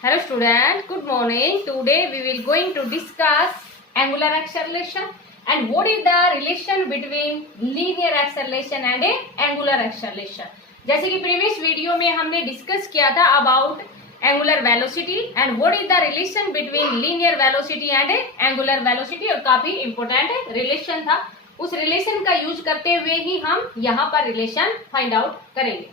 Hello student, good morning. Today we will going to discuss angular acceleration and what is the relation between linear acceleration and angular acceleration. जैसे कि previous video में हमने discuss किया था about angular velocity and what is the relation between linear velocity and angular velocity, और काफी important relation था. उस रिलेशन का यूज करते हुए ही हम यहाँ पर रिलेशन फाइंड आउट करेंगे.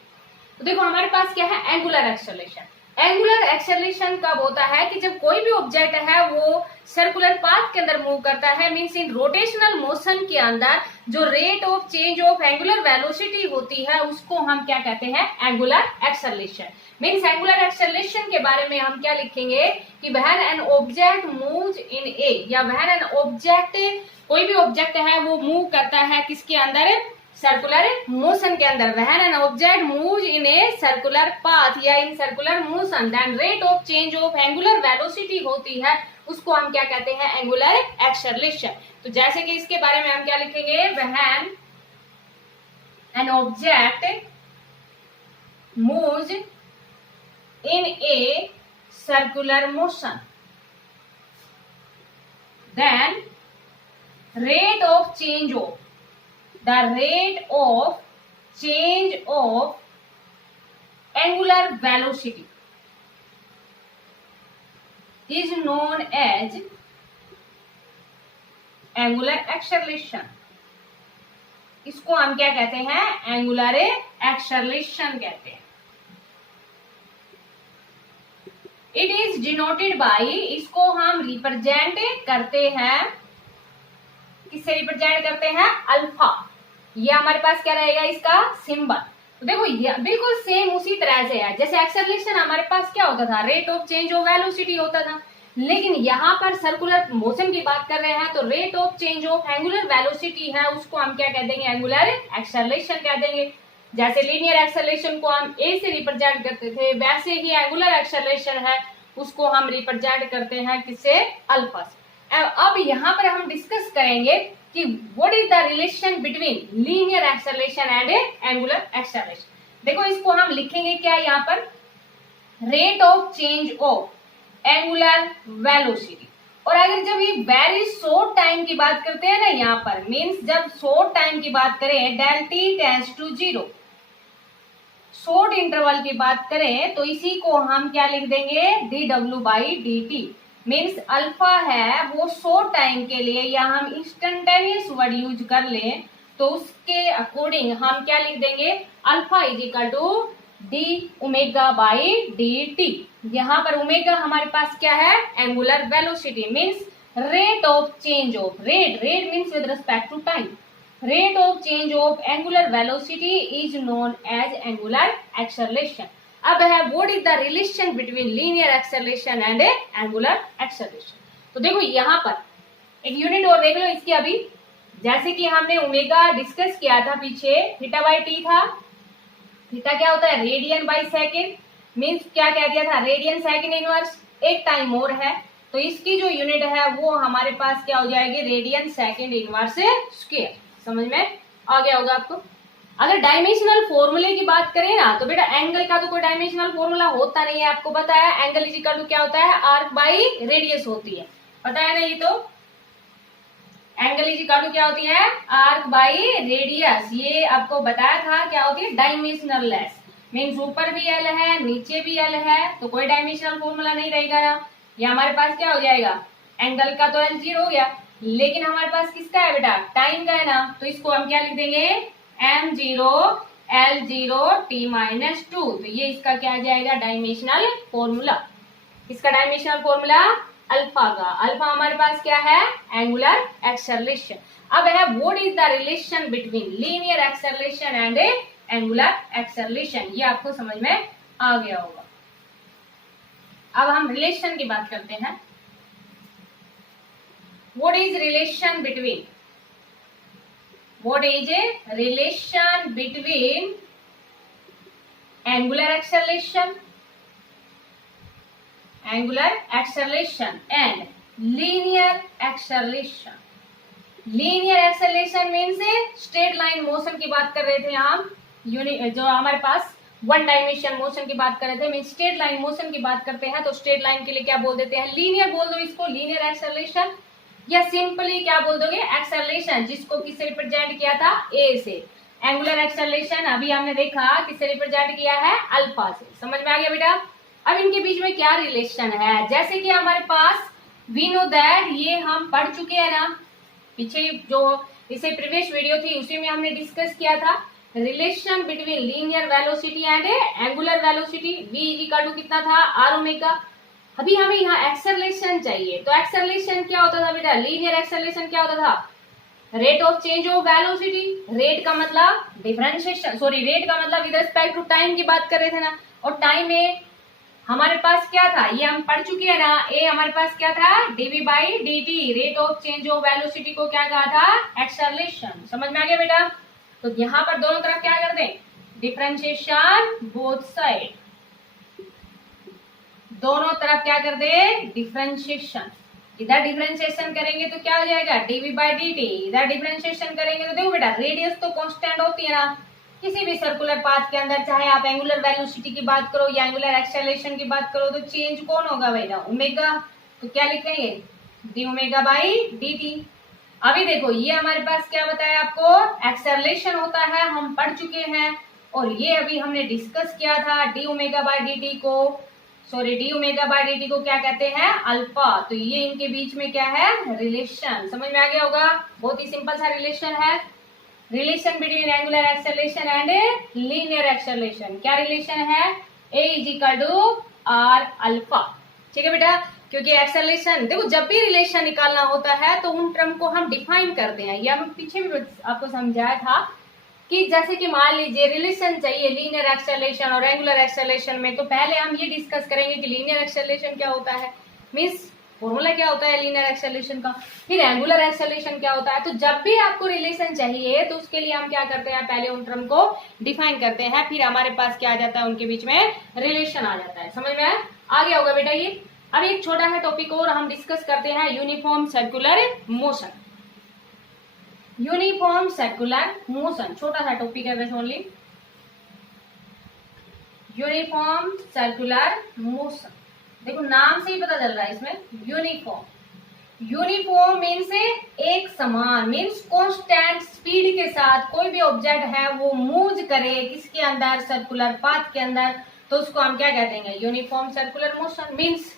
तो देखो हमारे पास क्या है, एंगुलर एक्सेलरेशन. एंगुलर एक्सेलरेशन कब होता है कि जब कोई भी ऑब्जेक्ट है वो सर्कुलर पाथ के अंदर मूव करता है, मींस इन रोटेशनल मोशन के अंदर जो rate of change of angular velocity होती है उसको हम क्या कहते हैं, angular acceleration. Means angular acceleration के बारे में हम क्या लिखेंगे कि when an object moves in a, या व्हेन एन ऑब्जेक्ट, कोई भी ऑब्जेक्ट है वो मूव करता है किसके अंदर, सर्कुलर मोशन के अंदर. When an object moves in a circular path या in circular motion, then rate of change of angular velocity होती है, उसको हम क्या कहते हैं, एंगुलर एक्सेलरेशन. तो जैसे कि इसके बारे में हम क्या लिखेंगे, when an object moves in a circular motion, then rate of change of the rate of change of angular velocity is known as angular acceleration. इसको हम क्या कहते हैं, एंगुलर एक्सेलरेशन कहते हैं. इट इज डिनोटेड बाय, इसको हम represent करते हैं, किससे रिप्रेजेंट करते हैं, अल्फा. ये हमारे पास क्या रहेगा, इसका सिंबल. तो देखो ये बिल्कुल सेम उसी तरह से है जैसे एक्सेलरेशन हमारे पास क्या होता था, rate of change of velocity होता था, लेकिन यहाँ पर सर्कुलर मोशन की बात कर रहे हैं तो rate of change of angular velocity है, उसको हम क्या कह देंगे, एंगुलर एक्सेलरेशन कह देंगे. जैसे लीनियर एक्सेलरेशन को हम ए से रिप्रेजेंट करते थे, वैसे ही एंगुलर एक्सेलरेशन है उसको हम रिप्रेजेंट करते हैं किससे, अल्फा से. अब यहाँ पर हम डिस्कस करेंगे कि what is the relation between linear acceleration and angular acceleration. देखो इसको हम लिखेंगे क्या, यहाँ पर rate of change of angular velocity. और अगर जब ये वेरी शॉर्ट टाइम की बात करते हैं ना, यहाँ पर मीन्स जब शॉर्ट टाइम की बात करें, del t tends to zero, short interval की बात करें तो इसी को हम क्या लिख देंगे, D W by d T. Means alpha है वो शॉर्ट टाइम के लिए, या हम इंस्टेंटेनियस वर्ड यूज कर लें तो उसके अकॉर्डिंग हम क्या लिख देंगे, alpha is equal to d omega by d t. यहाँ पर ओमेगा हमारे पास क्या है, angular velocity, means rate of change of, rate means with respect to time, rate of change of angular velocity is known as angular acceleration. अब है what is the relation between linear acceleration and angular acceleration. तो देखो यहाँ पर एक unit और देख लो इसकी. अभी जैसे कि हमने ओमेगा डिस्कस किया था पीछे, थीटा बाई टी था. थीटा क्या होता है, रेडियन बाई सेकेंड, मीन्स क्या कह दिया था, रेडियन सेकेंड इनवर्स, एक टाइम और है तो इसकी जो यूनिट है वो हमारे पास क्या हो जाएगी, रेडियन सेकेंड इनवर्स स्क्वायर. समझ में आ गया होगा आपको. अगर डायमेंशनल फॉर्मूले की बात करें ना तो बेटा एंगल का तो कोई डायमेंशनल फॉर्मूला होता नहीं है, आपको पता है. एंगल इज इक्वल टू क्या होता है, आर्क बाई रेडियस होती है, पता है ना. ये तो एंगल इज इक्वल टू क्या होती है, आर्क बाई रेडियस. ये आपको बताया था क्या होती है, डायमेंशनल लेस, मीन्स ऊपर भी एल है नीचे भी एल है तो कोई डायमेंशनल फॉर्मूला नहीं रहेगा ना. ये हमारे पास क्या हो जाएगा, एंगल का तो एल जीरो हो गया, लेकिन हमारे पास किसका है बेटा, टाइम का है ना. तो इसको हम क्या लिख देंगे, M zero L zero T minus two. तो ये इसका क्या आ जाएगा, डायमेंशनल फॉर्मूला. इसका डायमेंशनल फॉर्मूला अल्फा का. अल्फा हमारे पास क्या है, एंगुलर एक्सेलरेशन. अब है what is the relation between linear acceleration and angular acceleration. ये आपको समझ में आ गया होगा. अब हम रिलेशन की बात करते हैं. What is relation between, what is a relation between angular acceleration and linear acceleration. linear acceleration means straight line motion की बात कर रहे थे हम, जो हमारे पास वन डायमेंशन मोशन की बात कर रहे थे, मैं स्ट्रेट लाइन मोशन की बात करते हैं तो स्ट्रेट लाइन के लिए क्या बोल देते हैं, लीनियर बोल दो इसको, लीनियर एक्सेलरेशन, या सिंपली क्या बोल दोगे, एक्सेलरेशन, जिसको किससे रिप्रेजेंट किया था, ए से। एंगुलर एक्सेलरेशन अभी हमने देखा किससे रिप्रेजेंट किया है, अल्फा से। समझ में आ गया बेटा। अब इनके बीच में क्या रिलेशन है, जैसे कि हमारे पास वी नो दैट, ये हम पढ़ चुके हैं ना, पीछे जो इसे प्रीवियस वीडियो थी उसी में हमने डिस्कस किया था, relation between linear velocity and angular velocity. v equal to कितना था, आर ओमेगा। अभी हमें यहाँ एक्सेलरेशन चाहिए, तो एक्सेलरेशन क्या होता था बेटा, लीनियर एक्सेलरेशन क्या होता था, rate of change of velocity. Rate का मतलब डिफरेंशिएशन, सॉरी रेट का मतलब विद रिस्पेक्ट टू टाइम की बात कर रहे थे ना, और टाइम में हमारे पास क्या था, ये हम पढ़ चुके हैं ना, ए हमारे पास क्या था, d v by d, rate of change of velocity को क्या कहा था, एक्सेलरेशन। समझ में आ गया बेटा। तो यहाँ पर दोनों तरफ क्या कर दें, डिफरेंशिएशन बोथ साइड, दोनों तरफ क्या कर दे, डिफरेंशिएशन। इधर डिफरेंशिएशन करेंगे तो क्या हो जाएगा, डीवी बाई डी टी, इधर डिफरेंशिएशन करेंगे तो देखो बेटा रेडियस तो कांस्टेंट होती है ना, किसी भी सर्कुलर पाथ के अंदर, चाहे आप एंगुलर वेलोसिटी की बात करो या एंगुलर एक्सेलरेशन की बात करो, तो चेंज कौन होगा बेटा, ओमेगा। तो क्या लिखेंगे, D omega by d T. अभी देखो ये हमारे पास क्या बताया आपको, एक्सेलरेशन होता है, हम पढ़ चुके हैं, और ये अभी हमने डिस्कस किया था, d omega by d t को, sorry d omega by d t को क्या कहते हैं, अल्फा। तो ये इनके बीच में क्या है, रिलेशन। समझ में आ गया होगा, बहुत ही सिंपल सा रिलेशन है, relation between angular acceleration and linear acceleration. क्या रिलेशन है, a is equal to r alpha. ठीक है बेटा, क्योंकि एक्सेलरेशन देखो जब भी रिलेशन निकालना होता है तो उन टर्म को हम डिफाइन करते हैं, ये हम पीछे भी आपको समझाया था कि जैसे कि मान लीजिए रिलेशन चाहिए लीनियर एक्सेलरेशन और एंगुलर एक्सेलरेशन में, तो पहले हम ये डिस्कस करेंगे कि लीनियर एक्सेलरेशन क्या होता है, मीन्स फॉर्मूला क्या होता है लीनियर एक्सेलरेशन का, फिर एंगुलर एक्सेलरेशन क्या होता है। तो जब भी आपको रिलेशन चाहिए तो उसके लिए हम क्या करते हैं, पहले उन टर्म को डिफाइन करते हैं, फिर हमारे पास क्या आ जाता है, उनके बीच में रिलेशन आ जाता है। समझ में आ गया होगा बेटा ये। अब एक छोटा सा टॉपिक और हम डिस्कस करते हैं, uniform circular motion. Uniform circular motion छोटा सा टॉपिक है वैसे ओनली, यूनिफॉर्म सर्कुलर मोशन। देखो नाम से ही पता चल रहा है इसमें, यूनिफॉर्म। यूनिफॉर्म मीन्स एक समान, मीन्स कांस्टेंट स्पीड के साथ कोई भी ऑब्जेक्ट है वो मूव करे किसके अंदर, सर्कुलर पाथ के अंदर, तो उसको हम क्या कहते हैं, uniform circular motion. Means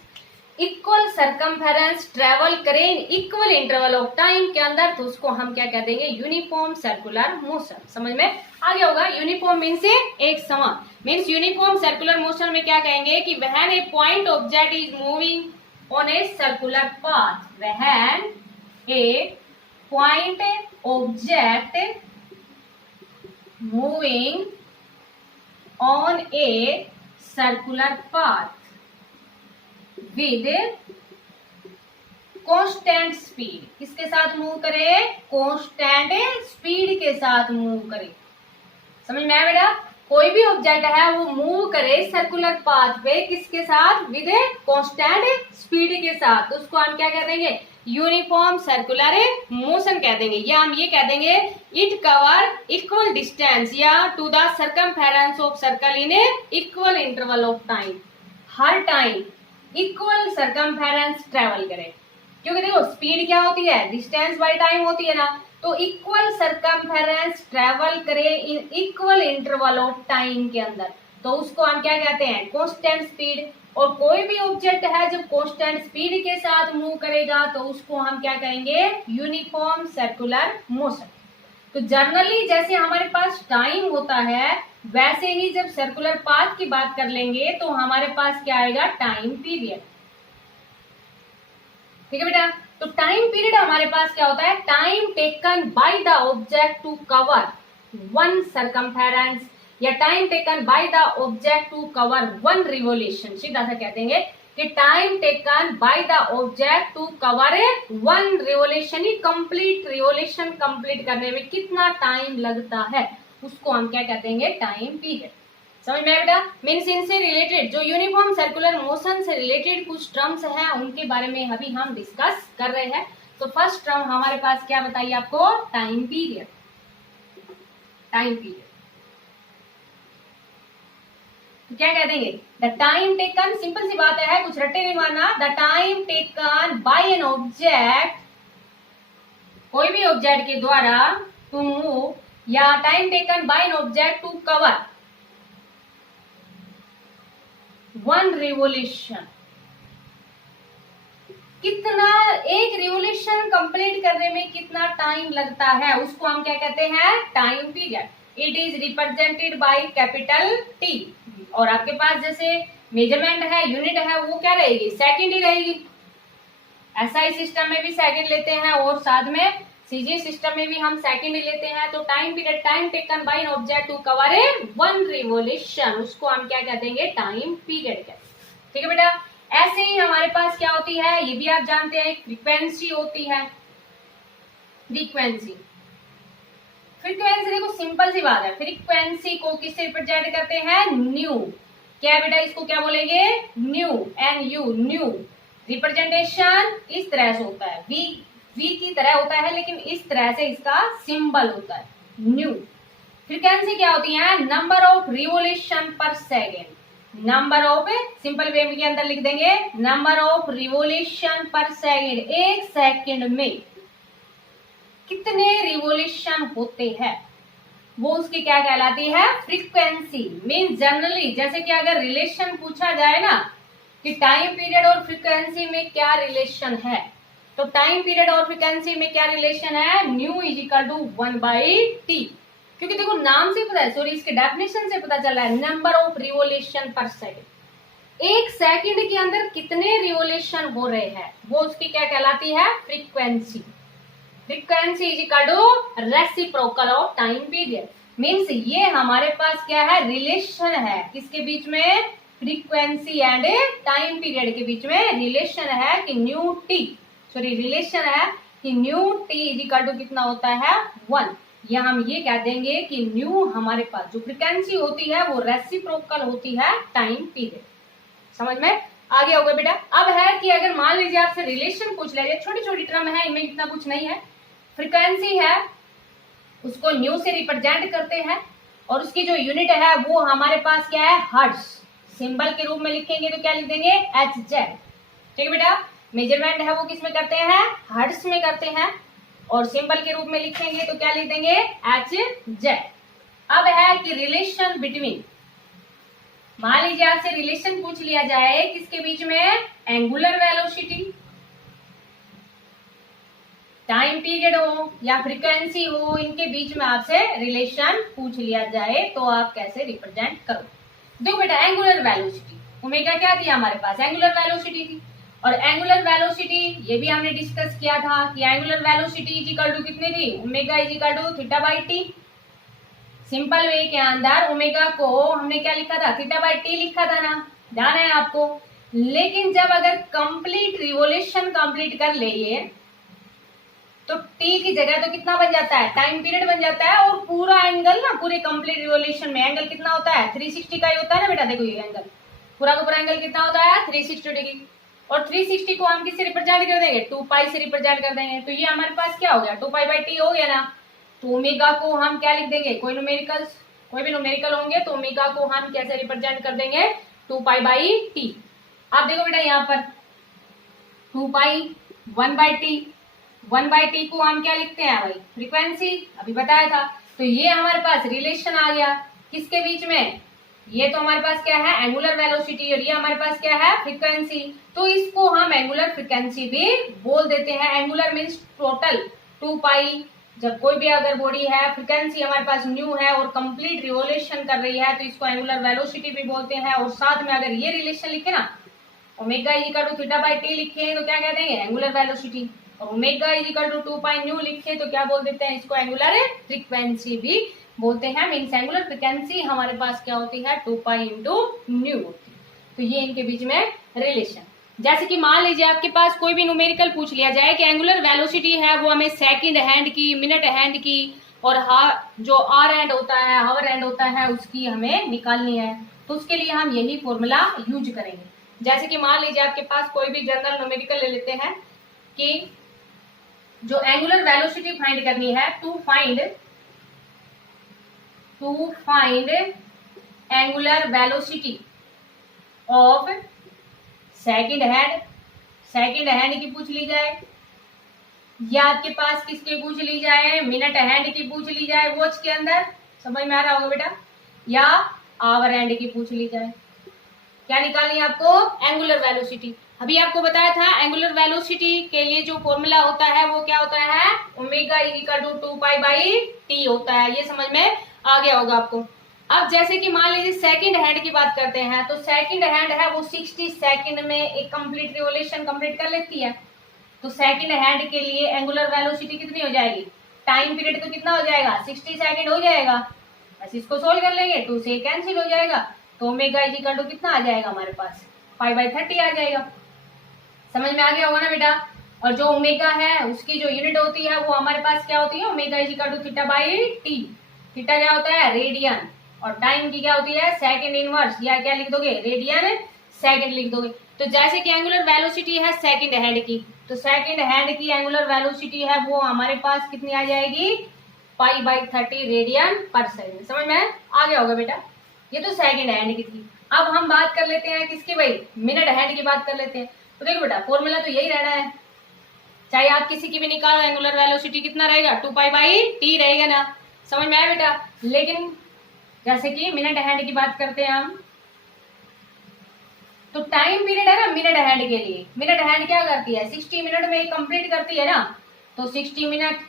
equal circumference travel करें इक्वल इंटरवल ऑफ टाइम के अंदर, तो उसको हम क्या कह देंगे, यूनिफॉर्म सर्कुलर मोशन। समझ में आ गया होगा। यूनिफॉर्म मीन्स एक समान, मीन्स यूनिफॉर्म सर्कुलर मोशन में क्या कहेंगे कि when A point object is moving on A circular path, when A point object moving on A circular path with constant speed, किसके साथ मूव करे, कांस्टेंट स्पीड के साथ मूव करे। समझ में आया बेटा, कोई भी ऑब्जेक्ट है वो मूव करे सर्कुलर पाथ पे किसके साथ, विद कांस्टेंट स्पीड के साथ, तो उसको हम क्या कह देंगे, यूनिफॉर्म सर्कुलर मोशन कह देंगे, या हम ये कह देंगे इट कवर इक्वल डिस्टेंस या to the circumference of circle in equal interval of time. हर टाइम इक्वल सरकमफेरेंस ट्रेवल करे, क्योंकि देखो स्पीड क्या होती है, डिस्टेंस बाय टाइम होती है ना, तो इक्वल सरकमफेरेंस ट्रेवल करे इन इक्वल इंटरवल ऑफ टाइम के अंदर, तो उसको हम क्या कहते हैं, कांस्टेंट स्पीड। और कोई भी ऑब्जेक्ट है जब कांस्टेंट स्पीड के साथ मूव करेगा तो उसको हम क्या कहेंगे, यूनिफॉर्म सर्कुलर मोशन। तो जनरली जैसे हमारे पास टाइम होता है वैसे ही जब सर्कुलर पाथ की बात कर लेंगे तो हमारे पास क्या आएगा, टाइम पीरियड। ठीक है बेटा, तो टाइम पीरियड हमारे पास क्या होता है, time taken by the object to cover one circumference, या time taken by the object to cover one revolution. सीधा सा कहते हैं कि time taken by the object to cover one revolution, ही कंप्लीट रिवोल्यूशन कंप्लीट करने में कितना टाइम लगता है, उसको हम क्या कहते हैं, टाइम पीरियड। समझ में आया बेटा। मीन्स इनसे रिलेटेड जो यूनिफॉर्म सर्कुलर मोशन से रिलेटेड कुछ टर्म्स हैं उनके बारे में अभी हम डिस्कस कर रहे हैं। तो फर्स्ट टर्म हमारे पास क्या बताइए आपको, टाइम पीरियड। टाइम पीरियड तो क्या कह देंगे, द टाइम टेकन, सिंपल सी बात है, कुछ रट्टे नहीं मारना, the time taken by an object, कोई भी ऑब्जेक्ट के द्वारा टू मूव, या time taken by an object to cover one revolution, कितना एक रिवोल्यूशन कंप्लीट करने में कितना टाइम लगता है, उसको हम क्या कहते हैं, time period. It is represented by capital T, और आपके पास जैसे मेजरमेंट है, यूनिट है, वो क्या रहेगी, सेकंड ही रहेगी। एसआई सिस्टम में भी सेकंड लेते हैं और साथ में सीजी सिस्टम में भी हम सेकंड ही लेते हैं। तो time period, time taken by an object to cover a one revolution, उसको हम क्या कहते हैं, टाइम पीरियड कहते हैं। ठीक है बेटा, ऐसे ही हमारे पास क्या होती है, ये भी आप जानते हैं, फ्रीक्वेंसी होती है। फ्रीक्वेंसी, फ्रीक्वेंसी देखो सिंपल सी बात है, फ्रीक्वेंसी को किससे रिप्रेजेंट करते हैं, न्यू। क्या बेटा, इसको क्या बोलेंगे, nu, N U, nu. Representation इस तरह से होता है, वी की तरह होता है, लेकिन इस तरह से इसका सिंबल होता है, न्यू। फ्रीक्वेंसी क्या होती है, number of revolution per second, number of, simple way के अंदर लिख देंगे, number of revolution per second, एक सेकेंड में कितने रिवोल्यूशन होते हैं, वो उसकी क्या कहलाती है, फ्रीक्वेंसी। मीन जनरली, जैसे कि अगर रिलेशन पूछा जाए ना कि टाइम पीरियड और फ्रीक्वेंसी में क्या रिलेशन है, तो टाइम पीरियड और फ्रीक्वेंसी में क्या रिलेशन है, new is equal to 1/t। क्योंकि देखो नाम से पता है, सॉरी इसके डेफिनेशन से पता चला है, number of revolution per second, एक सेकंड के अंदर कितने रिवोल्यूशन हो रहे हैं, वो उसकी क्या कहलाती है, frequency. Frequency is equal to reciprocal of time period. Means ये हमारे पास क्या है, रिलेशन है, किसके बीच में, फ्रीक्वेंसी एंड टाइम पीरियड के बीच में रिलेशन है कि न्यू टी, सॉरी रिलेशन है कि nu T is equal to कितना होता है, 1। या हम ये कह देंगे कि न्यू हमारे पास जो फ्रीक्वेंसी होती है वो रेसिप्रोकल होती है टाइम पीरियड। समझ में आ गया होगा बेटा। अब है कि अगर मान लीजिए आपसे रिलेशन पूछ ले, छोटी छोटी टर्म है, इनमें इतना कुछ नहीं है। फ्रीक्वेंसी है उसको न्यू से रिप्रेजेंट करते हैं, और उसकी जो यूनिट है वो हमारे पास क्या है, हर्ट्ज। सिंबल के रूप में लिखेंगे तो क्या लिख देंगे, HZ। ठीक है बेटा, मेजरमेंट है वो किस में करते हैं, हर्ट्ज में करते हैं, और सिंबल के रूप में लिखेंगे तो क्या लिख देंगे, HZ। अब है कि रिलेशन बिटवीन, मान लीजिए आपसे रिलेशन पूछ लिया जाए किसके बीच में, एंगुलर वेलोसिटी, टाइम पीरियड हो या फ्रीक्वेंसी हो, इनके बीच में आपसे रिलेशन पूछ लिया जाए तो आप कैसे रिप्रेजेंट करो। देखो बेटा, एंगुलर वेलोसिटी, ओमेगा क्या थी हमारे पास, एंगुलर वेलोसिटी थी, और एंगुलर वेलोसिटी ये भी हमने डिस्कस किया था कि angular velocity is equal to कितनी थी, omega is equal to theta by T. Simple way के अंदर ओमेगा को हमने क्या लिखा था, थीटा बाई टी लिखा था ना, ध्यान है आपको। लेकिन जब अगर कंप्लीट रिवोल्यूशन कंप्लीट कर ले ये, तो टी की जगह तो कितना बन जाता है, टाइम पीरियड बन जाता है, और पूरा एंगल ना, पूरे कंप्लीट रिवोल्यूशन में एंगल कितना होता है, 360 का ही होता है ना बेटा। देखो ये एंगल पूरा का पूरा एंगल कितना होता है, 360 डिग्री, और 360 को हम किससे रिप्रेजेंट कर देंगे, 2 पाई से रिप्रेजेंट कर देंगे। तो ये हमारे पास क्या हो गया, 2 पाई बाई टी हो गया ना। तो ओमेगा को हम क्या लिख देंगे, कोई भी न्यूमेरिकल होंगे तो ओमेगा को हम कैसे रिप्रेजेंट कर देंगे, 2 पाई बाई टी। आप देखो बेटा यहाँ पर 2 पाई 1 बाई टी को हम क्या लिखते हैं भाई, फ्रीक्वेंसी, अभी बताया था। तो ये हमारे पास रिलेशन आ गया किसके बीच में, ये तो हमारे पास क्या है, एंगुलर वेलोसिटी, और ये हमारे पास क्या है, फ्रीक्वेंसी। तो इसको हम एंगुलर फ्रीक्वेंसी भी बोल देते हैं। एंगुलर मीन्स टोटल 2 पाई, जब कोई भी अगर बॉडी है, फ्रीक्वेंसी हमारे पास न्यू है और कंप्लीट रिवोल्यूशन कर रही है, तो इसको एंगुलर वेलोसिटी भी बोलते हैं। और साथ में अगर ये रिलेशन लिखे ना, omega is equal to theta by T लिखे तो क्या कहते हैं, एंगुलर वेलोसिटी, और omega is equal to 2 pi nu लिखे तो क्या बोल देते हैं, इसको एंगुलर फ्रीक्वेंसी भी बोलते हैं। मीन्स एंगुलर फ्रीक्वेंसी हमारे पास क्या होती है, 2 पाई इंटू न्यू होती है। तो ये इनके बीच में रिलेशन। जैसे कि मान लीजिए आपके पास कोई भी न्यूमेरिकल पूछ लिया जाए कि एंगुलर वेलोसिटी है वो हमें सेकंड हैंड की, मिनट हैंड की, और जो आर हैंड होता है, हावर हैंड होता है, उसकी हमें निकालनी है, तो उसके लिए हम यही फॉर्मूला यूज करेंगे। जैसे कि मान लीजिए आपके पास कोई भी जनरल न्यूमेरिकल ले लेते हैं कि जो एंगुलर वेलोसिटी फाइंड करनी है, to find angular velocity of second hand, second hand की पूछ ली जाए, या आपके पास किसकी पूछ ली जाए, मिनट हैंड की पूछ ली जाए वॉच के अंदर, समझ में आ रहा होगा बेटा, या आवर हैंड की पूछ ली जाए, क्या निकालनी है आपको, एंगुलर वेलोसिटी। अभी आपको बताया था एंगुलर वेलोसिटी के लिए जो फॉर्मूला होता है वो क्या होता है, omega equal to 2 pi by T होता है। ये समझ में आ गया होगा आपको। अब जैसे कि मान लीजिए सेकंड हैंड की बात करते हैं, तो सेकंड हैंड है वो 60 सेकंड में एक कंप्लीट रिवोल्यूशन कंप्लीट कर लेती है। तो सेकंड हैंड के लिए एंगुलर वेलोसिटी कितनी हो जाएगी, टाइम पीरियड तो कितना हो जाएगा, 60 सेकंड हो जाएगा। बस इसको सोल्व कर लेंगे, 2 से कैंसिल हो जाएगा, तो ओमेगा इक्वल टू कितना आ जाएगा हमारे पास, 5/30 आ जाएगा। समझ में आ गया होगा ना बेटा। और जो ओमेगा है उसकी जो यूनिट होती है वो हमारे पास क्या होती है, omega equal to theta by T. Theta क्या होता है, रेडियन, और टाइम की क्या होती है, सेकंड इनवर्स, या क्या लिख दोगे, रेडियन सेकंड लिख दोगे। तो जैसे कि एंगुलर वेलोसिटी है सेकंड हैंड की, तो सेकंड हैंड की एंगुलर वेलोसिटी है वो हमारे पास कितनी आ जाएगी, 5/30 रेडियन पर सेकंड। समझ में आ गया होगा बेटा। ये तो सेकंड हैंड की थी। अब हम बात कर लेते हैं किसकी भाई, मिनट हैंड की बात कर लेते हैं। तो देखो बेटा फॉर्मूला तो यही रहना है, चाहे आप किसी की भी निकालो, एंगुलर वेलोसिटी कितना रहेगा, 2 पाई बाई टी रहेगा ना। समझ में आया बेटा। लेकिन जैसे कि मिनट हैंड की बात करते हैं हम, तो टाइम पीरियड है ना मिनट हैंड के लिए, मिनट हैंड क्या करती है, 60 मिनट में कंप्लीट करती है ना, तो 60 मिनट।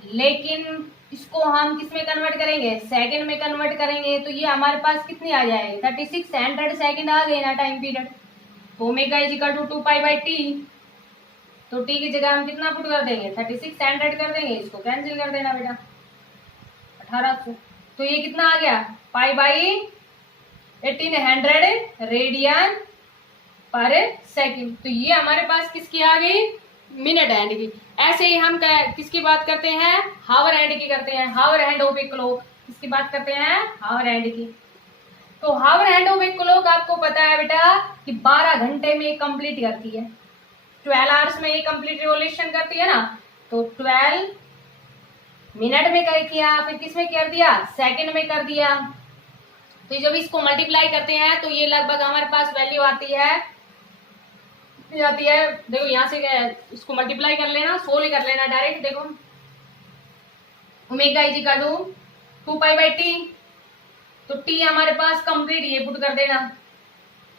लेकिन इसको हम किस में कन्वर्ट करेंगे, सेकंड में कन्वर्ट करेंगे, तो ये हमारे पास कितनी आ जाएगी, 3600 सेकंड आ गई ना टाइम पीरियड। तो omega equal to 2 pi by T, तो टी की जगह हम कितना पुट कर देंगे, 3600 कर देंगे, इसको कैंसिल कर देना बेटा, 1800। तो ये कितना आ गया, पाई बाई 1800 रेडियन पर सेकंड। तो ये हमारे पास किसकी आ गई, मिनट हैंड की। ऐसे ही हम किसकी बात करते हैं, हावर हैंड की करते हैं, हावर हैंड ऑफ ए क्लॉक, किसकी बात करते हैं, हावर हैंड की। तो हावर हैंड ऑफ ए क्लॉक आपको पता है बेटा कि 12 घंटे में कंप्लीट करती है, 12 आवर्स में ये कंप्लीट रिवोल्यूशन करती है ना। तो 12 मिनट में कर किया, फिर किस में कर दिया, सेकंड में कर दिया। तो जब इसको मल्टीप्लाई करते हैं तो ये लगभग हमारे पास वैल्यू आती है, देखो यहाँ से इसको मल्टीप्लाई कर लेना, 16 कर लेना डायरेक्ट। देखो omega is equal to 2 pi by T, तो टी हमारे पास कंप्लीट ये पुट कर देना,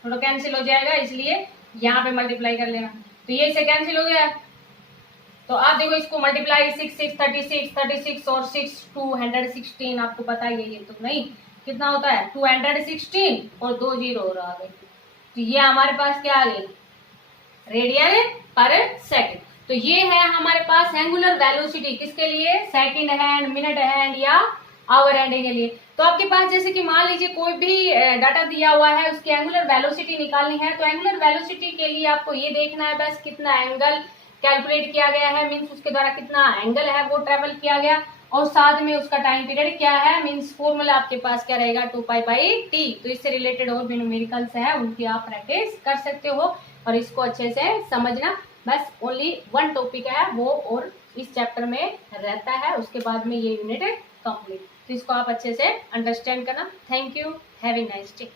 थोड़ा कैंसिल हो जाएगा इसलिए यहाँ पे मल्टीप्लाई कर लेना, तो ये से कैंसिल हो गया। तो आप देखो इसको मल्टीप्लाई 6 6 36 36 और 6 216, आपको पता ही है ये तो नहीं कितना होता है, 216 और 2 जीरो और आ गए। तो ये हमारे पास क्या आ गई, रेडियन पर सेकंड। तो ये है हमारे पास एंगुलर वेलोसिटी किसके लिए, सेकंड हैंड, मिनट हैंड या आवर हैंड के लिए। तो आपके पास जैसे कि मान लीजिए कोई भी डाटा दिया हुआ है, उसकी एंगुलर वेलोसिटी निकालनी है, तो एंगुलर वेलोसिटी के लिए आपको ये देखना है बस कितना एंगल कैलकुलेट किया गया है, मीन्स उसके द्वारा कितना एंगल है वो ट्रेवल किया गया, और साथ में उसका टाइम पीरियड क्या है, मीन्स फॉर्मूला आपके पास क्या रहेगा, 2 पाई बाई टी। तो इससे रिलेटेड और भी न्यूमेरिकल्स है उनकी आप प्रैक्टिस कर सकते हो, और इसको अच्छे से समझना। बस ओनली 1 टॉपिक है वो और इस चैप्टर में रहता है, उसके बाद में ये यूनिट कंप्लीट। तो इसको आप अच्छे से अंडरस्टैंड करना। Thank you, have a nice day.